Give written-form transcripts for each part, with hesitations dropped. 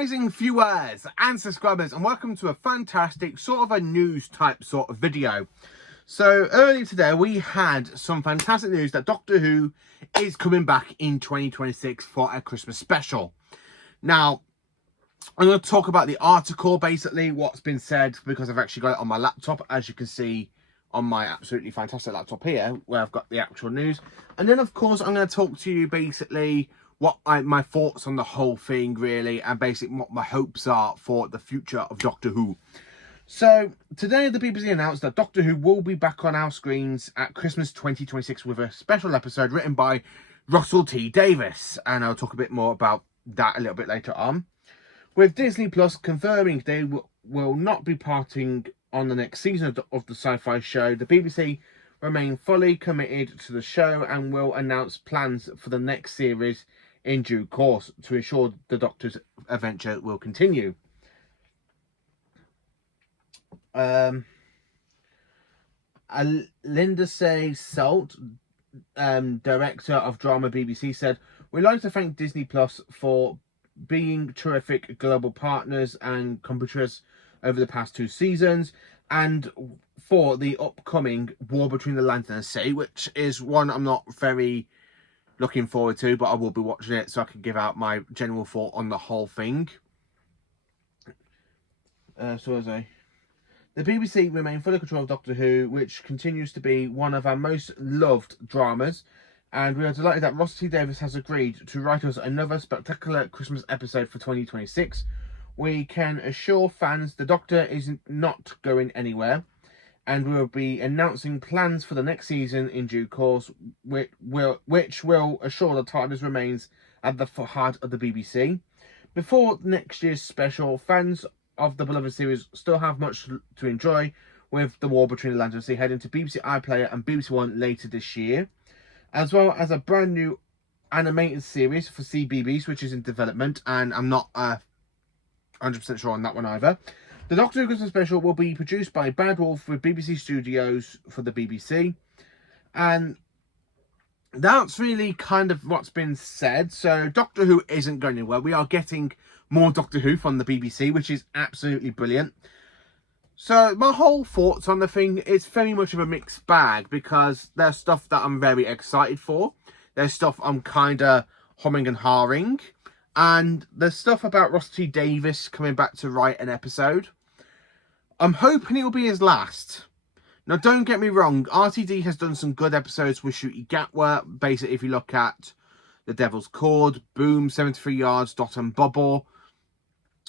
amazing viewers and subscribers, and welcome to a fantastic sort of a news type sort of video. So earlier today we had some fantastic news that Doctor Who is coming back in 2026 for a Christmas special. Now I'm going to talk about the article, basically what's been said, because I've actually got it on my laptop, as you can see on my absolutely fantastic laptop here, where I've got the actual news. And then of course I'm going to talk to you basically what my thoughts on the whole thing really, and basically what my hopes are for the future of Doctor Who. So today the BBC announced that Doctor Who will be back on our screens at Christmas 2026 with a special episode written by Russell T Davies, and I'll talk a bit more about that a little bit later on. With Disney Plus confirming they will not be parting on the next season of the sci-fi show, the BBC remain fully committed to the show and will announce plans for the next series in due course to ensure the Doctor's adventure will continue. Lindsay Salt, director of drama BBC, said, "We'd like to thank Disney Plus for being terrific global partners and competitors over the past 2 seasons, and for the upcoming War Between the Land and the Sea," which is one I'm not very looking forward to, but I will be watching it so I can give out my general thought on the whole thing. The BBC remain fully in control of Doctor Who, which continues to be one of our most loved dramas, and we are delighted that Russell T Davies has agreed to write us another spectacular Christmas episode for 2026. We can assure fans the Doctor is not going anywhere, and we will be announcing plans for the next season in due course, which will assure the TARDIS remains at the heart of the BBC. Before next year's special, fans of the beloved series still have much to enjoy, with the War Between the Land and the Sea heading to BBC iPlayer and BBC One later this year, as well as a brand new animated series for CBeebies, which is in development, and I'm not 100% sure on that one either. The Doctor Who Christmas special will be produced by Bad Wolf with BBC Studios for the BBC, and that's really kind of what's been said. So Doctor Who isn't going anywhere. We are getting more Doctor Who from the BBC, which is absolutely brilliant. So my whole thoughts on the thing, it's very much of a mixed bag, because there's stuff that I'm very excited for. There's stuff I'm kind of humming and hawing. And there's stuff about Russell T Davies coming back to write an episode. I'm hoping it will be his last. Now, don't get me wrong, RTD has done some good episodes with Ncuti Gatwa. Basically, if you look at The Devil's Cord, Boom, 73 Yards, Dot and Bubble.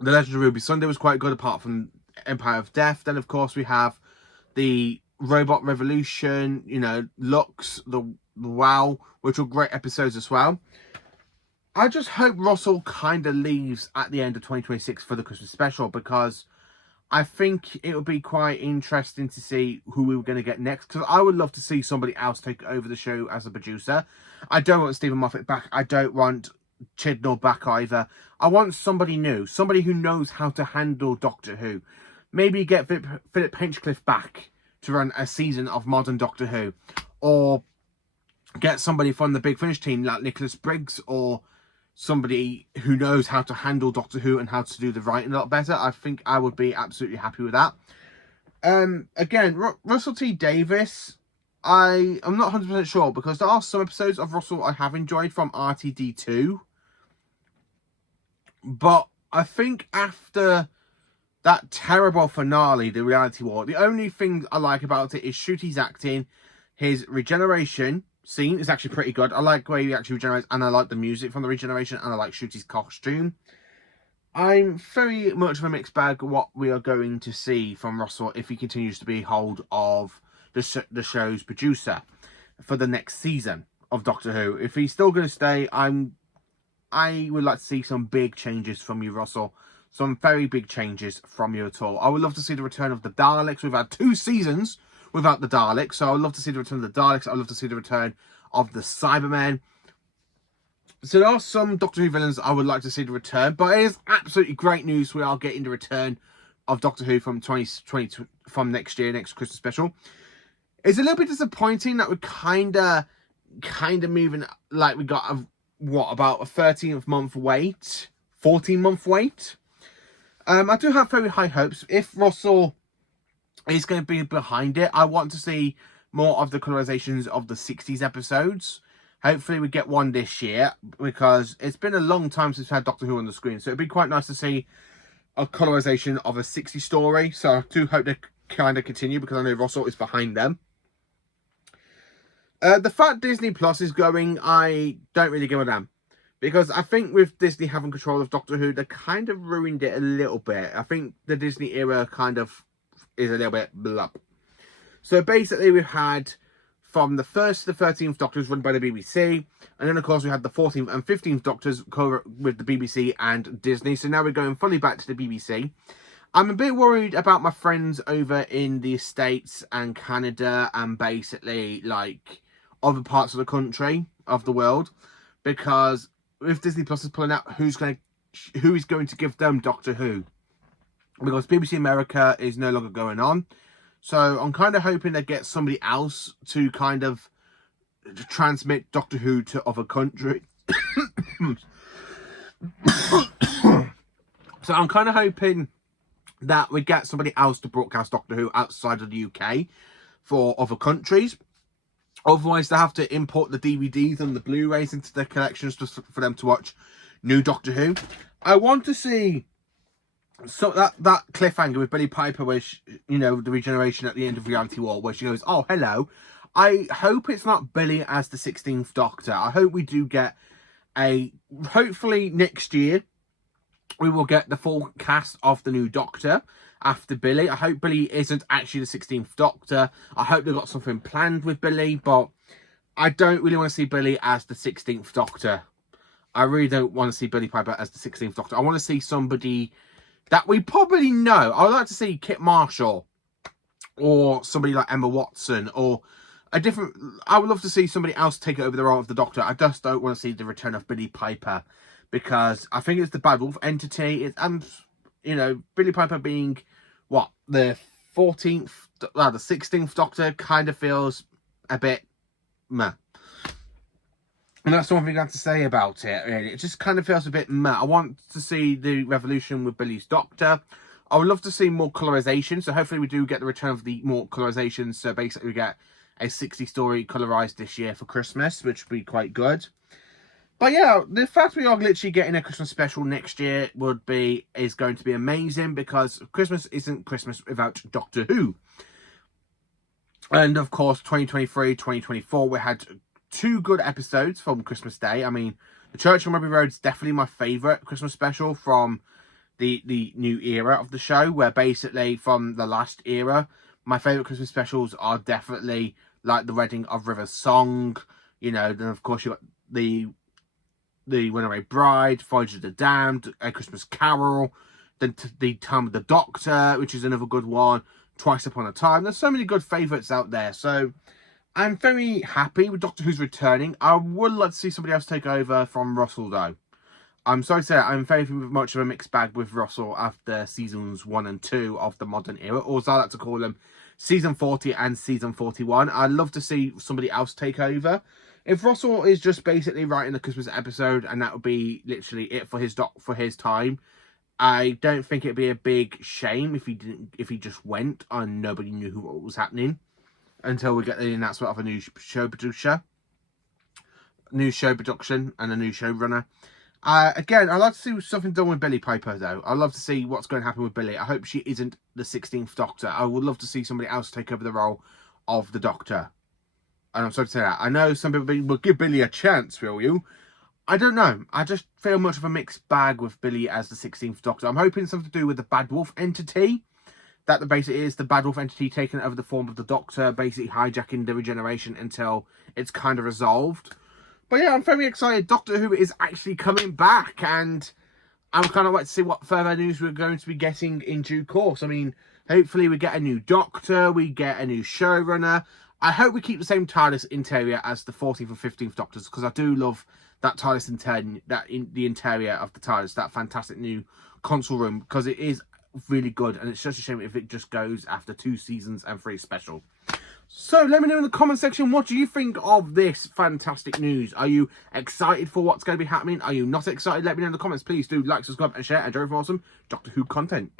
The Legend of Ruby Sunday was quite good, apart from Empire of Death. Then, of course, we have the Robot Revolution, Lux, the Wow, which were great episodes as well. I just hope Russell kind of leaves at the end of 2026 for the Christmas special, because I think it would be quite interesting to see who we were going to get next, because I would love to see somebody else take over the show as a producer. I don't want Stephen Moffat back. I don't want Chibnall back either. I want somebody new, somebody who knows how to handle Doctor Who. Maybe get Philip Hinchcliffe back to run a season of modern Doctor Who, or get somebody from the Big Finish team like Nicholas Briggs, or somebody who knows how to handle Doctor Who and how to do the writing a lot better. I think I would be absolutely happy with that. Again, Russell T Davies, I'm not 100% sure, because there are some episodes of Russell I have enjoyed from RTD2. But I think after that terrible finale, The Reality War, the only thing I like about it is Ncuti's acting. His regeneration scene is actually pretty good. I like the way he actually regenerates, and I like the music from the regeneration, and I like Ncuti's costume. I'm very much of a mixed bag what we are going to see from Russell if he continues to be hold of the show's producer for the next season of Doctor Who. If he's still going to stay, I would like to see some big changes from you, Russell. Some very big changes from you at all. I would love to see the return of the Daleks. We've had 2 seasons without the Daleks, so I would love to see the return of the Daleks. I'd love to see the return of the Cybermen. So there are some Doctor Who villains I would like to see the return, but it is absolutely great news. We are getting the return of Doctor Who from 2020 from next year, next Christmas special. It's a little bit disappointing that we're kind of moving, like we got about a 13th month wait 14-month wait. I do have very high hopes. If Russell is going to be behind it, I want to see more of the colorizations of the 60s episodes. Hopefully we get one this year, because it's been a long time since we had Doctor Who on the screen. So it'd be quite nice to see a colorization of a 60s story. So I do hope they kind of continue, because I know Russell is behind them. The fact Disney Plus is going, I don't really give a damn. Because I think with Disney having control of Doctor Who, they kind of ruined it a little bit. I think the Disney era kind of is a little bit blah. So basically we've had from the 1st to the 13th Doctors run by the BBC. And then of course we had the 14th and 15th Doctors with the BBC and Disney. So now we're going fully back to the BBC. I'm a bit worried about my friends over in the States and Canada and basically like other parts of the country, of the world. Because if Disney Plus is pulling out, who is going to give them Doctor Who? Because BBC America is no longer going on. So I'm kind of hoping they get somebody else to kind of transmit Doctor Who to other countries. So I'm kind of hoping that we get somebody else to broadcast Doctor Who outside of the UK for other countries. Otherwise, they have to import the DVDs and the Blu-rays into their collections just for them to watch new Doctor Who. I want to see that cliffhanger with Billie Piper, where she, you know, the regeneration at the end of Reality War, where she goes, "Oh, hello." I hope it's not Billie as the 16th Doctor. I hope we do get hopefully next year, we will get the full cast of the new Doctor after Billie. I hope Billie isn't actually the 16th Doctor. I hope they've got something planned with Billie, but I don't really want to see Billie as the 16th Doctor. I really don't want to see Billie Piper as the 16th Doctor. I want to see somebody that we probably know. I would like to see Kit Marshall or somebody like Emma Watson or a different... I would love to see somebody else take over the role of the Doctor. I just don't want to see the return of Billie Piper, because I think it's the Bad Wolf entity. And, you know, Billie Piper being, what, the 14th, the 16th Doctor kind of feels a bit meh. And that's the one thing I have to say about it, really. It just kind of feels a bit meh. I want to see the revolution with Billie's Doctor. I would love to see more colorization. So hopefully we do get the return of the more colorization. So basically we get a 60 story colorized this year for Christmas, which would be quite good. But yeah, the fact we are literally getting a Christmas special next year is going to be amazing, because Christmas isn't Christmas without Doctor Who. And of course, 2023, 2024, we had 2 good episodes from Christmas Day. I mean, The Church on Ruby Road is definitely my favourite Christmas special from the new era of the show, where basically from the last era, my favourite Christmas specials are definitely like The Wedding of River's Song, you know, then of course you got the Runaway Bride, Voyage of the Damned, A Christmas Carol, then The Time of the Doctor, which is another good one, Twice Upon a Time. There's so many good favourites out there, so I'm very happy with Doctor Who's returning. I would like to see somebody else take over from Russell, though. I'm sorry to say that I'm very much of a mixed bag with Russell after seasons 1 and 2 of the modern era, or as I like to call them, season 40 and season 41. I'd love to see somebody else take over. If Russell is just basically writing the Christmas episode and that would be literally it for his time, I don't think it'd be a big shame if he just went and nobody knew what was happening until we get the announcement of a new show production and a new showrunner. Again, I'd like to see something done with Billie Piper, though. I'd love to see what's going to happen with Billie. I hope she isn't the 16th Doctor. I would love to see somebody else take over the role of the Doctor. And I'm sorry to say that. I know some people will give Billie a chance, will you? I don't know. I just feel much of a mixed bag with Billie as the 16th Doctor. I'm hoping something to do with the Bad Wolf entity. That basically is the Bad Wolf entity taking over the form of the Doctor, basically hijacking the regeneration until it's kind of resolved. But yeah, I'm very excited. Doctor Who is actually coming back, and I'm kind of like to see what further news we're going to be getting in due course. I mean, hopefully we get a new Doctor, we get a new showrunner. I hope we keep the same TARDIS interior as the 14th and 15th Doctors, because I do love that TARDIS the interior of the TARDIS, that fantastic new console room, because it is really good, and it's just a shame if it just goes after 2 seasons and 3 special. So let me know in the comment section, what do you think of this fantastic news? Are you excited for what's going to be happening? Are you not excited? Let me know in the comments. Please do like, subscribe and share. And enjoy awesome Doctor Who content.